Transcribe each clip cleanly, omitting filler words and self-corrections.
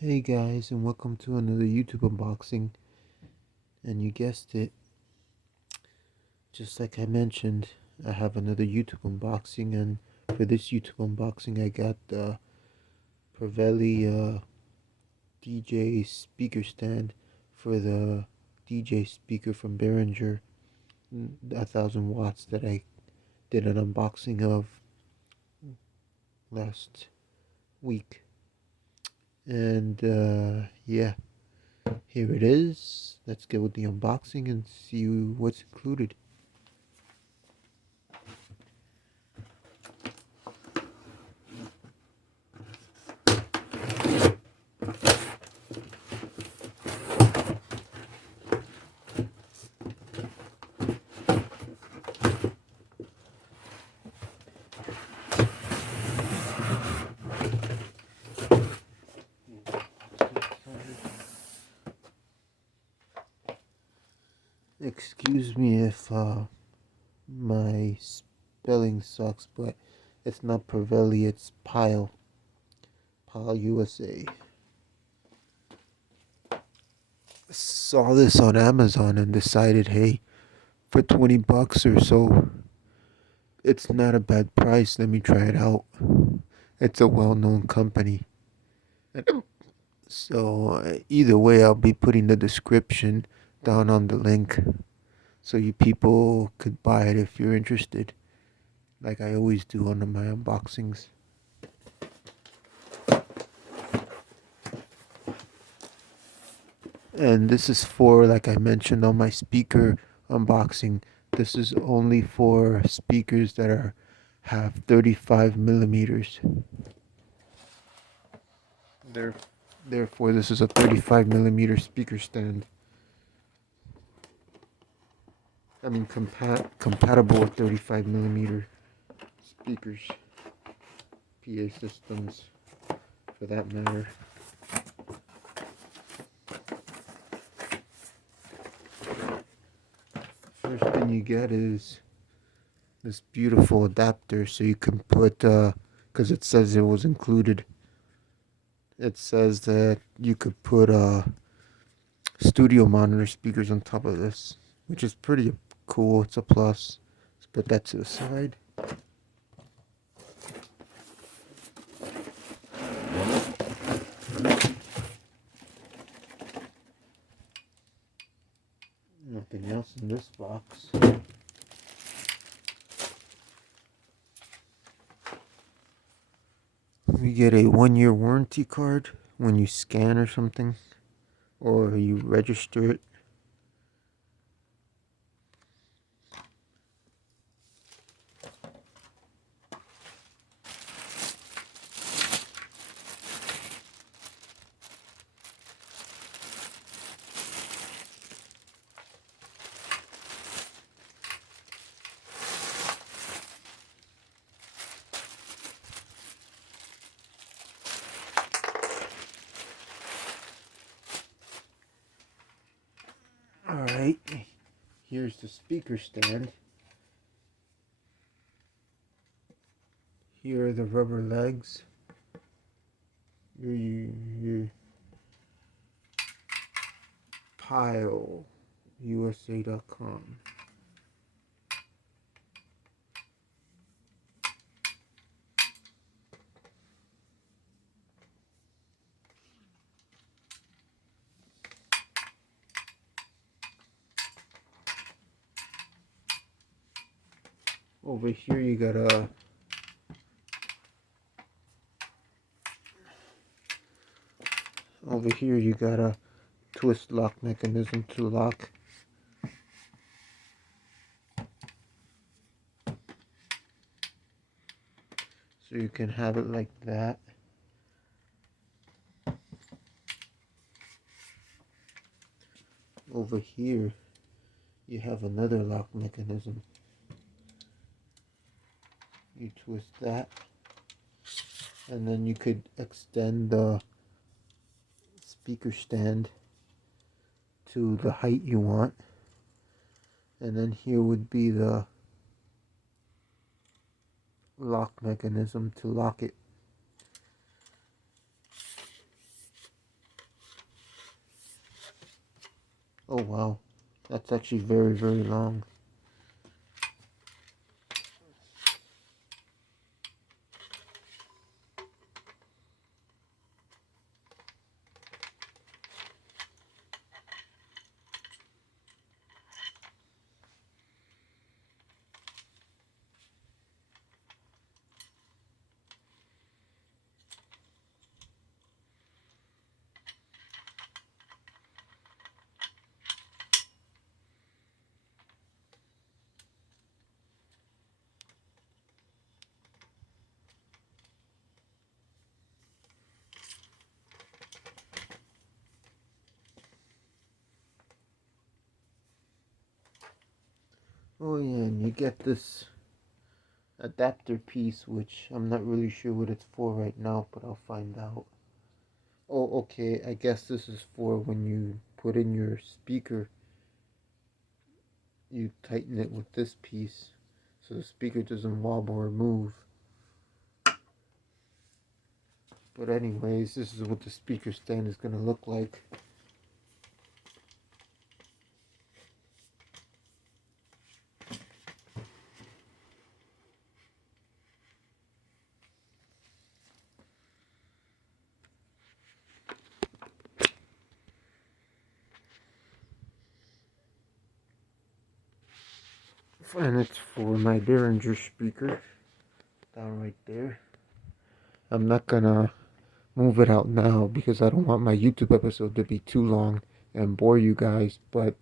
Hey guys, and welcome to another YouTube unboxing. And you guessed it, just like I mentioned, I have another YouTube unboxing. And for this YouTube unboxing, I got the Pravelli DJ speaker stand for the DJ speaker from Behringer, 1000 watts, that I did an unboxing of last week. And yeah, here it is. Let's get with the unboxing and see what's included. Excuse me if my spelling sucks, but it's not Pravelli, it's Pyle. Pyle USA. Saw this on Amazon and decided, hey, for 20 bucks or so, it's not a bad price. Let me try it out. It's a well-known company. So either way, I'll be putting the description down on the link so you people could buy it if you're interested, like I always do on my unboxings. And this is for, like I mentioned on my speaker unboxing, this is only for speakers that have 35 millimeters. There, Therefore, this is a 35 millimeter speaker stand. I mean, compatible with 35 millimeter speakers, PA systems, for that matter. First thing you get is this beautiful adapter, so you can put, because it says it was included. It says that you could put studio monitor speakers on top of this, which is pretty cool. It's a plus. Let's put that to the side. Nothing else in this box. We get a 1-year warranty card when you scan or something, or you register it. Alright, here's the speaker stand. Here are the rubber legs. Your Pyle, USA.com. Over here you got a twist lock mechanism to lock. So you can have it like that. Over here you have another lock mechanism. You twist that, and then you could extend the speaker stand to the height you want. And then here would be the lock mechanism to lock it. Oh wow, that's actually very, very long. Oh yeah, and you get this adapter piece, which I'm not really sure what it's for right now, but I'll find out. Oh, okay, I guess this is for when you put in your speaker, you tighten it with this piece so the speaker doesn't wobble or move. But anyways, this is what the speaker stand is going to look like. And it's for my Behringer speaker down right there. I'm not gonna move it out now because I don't want my YouTube episode to be too long and bore you guys, but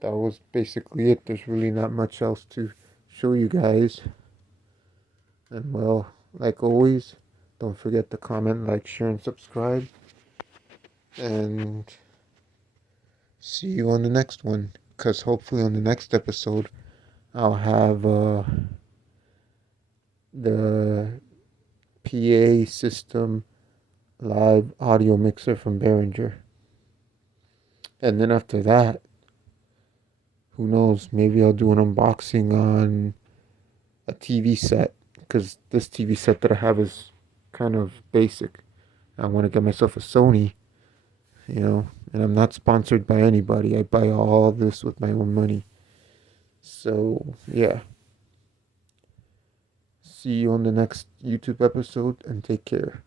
that was basically it. There's really not much else to show you guys. And well, like always, don't forget to comment, like, share, and subscribe. And see you on the next one. Because hopefully, on the next episode, I'll have the PA system live audio mixer from Behringer. And then after that, who knows, maybe I'll do an unboxing on a TV set. Because this TV set that I have is kind of basic. I want to get myself a Sony, and I'm not sponsored by anybody. I buy all this with my own money. So, yeah. See you on the next YouTube episode and take care.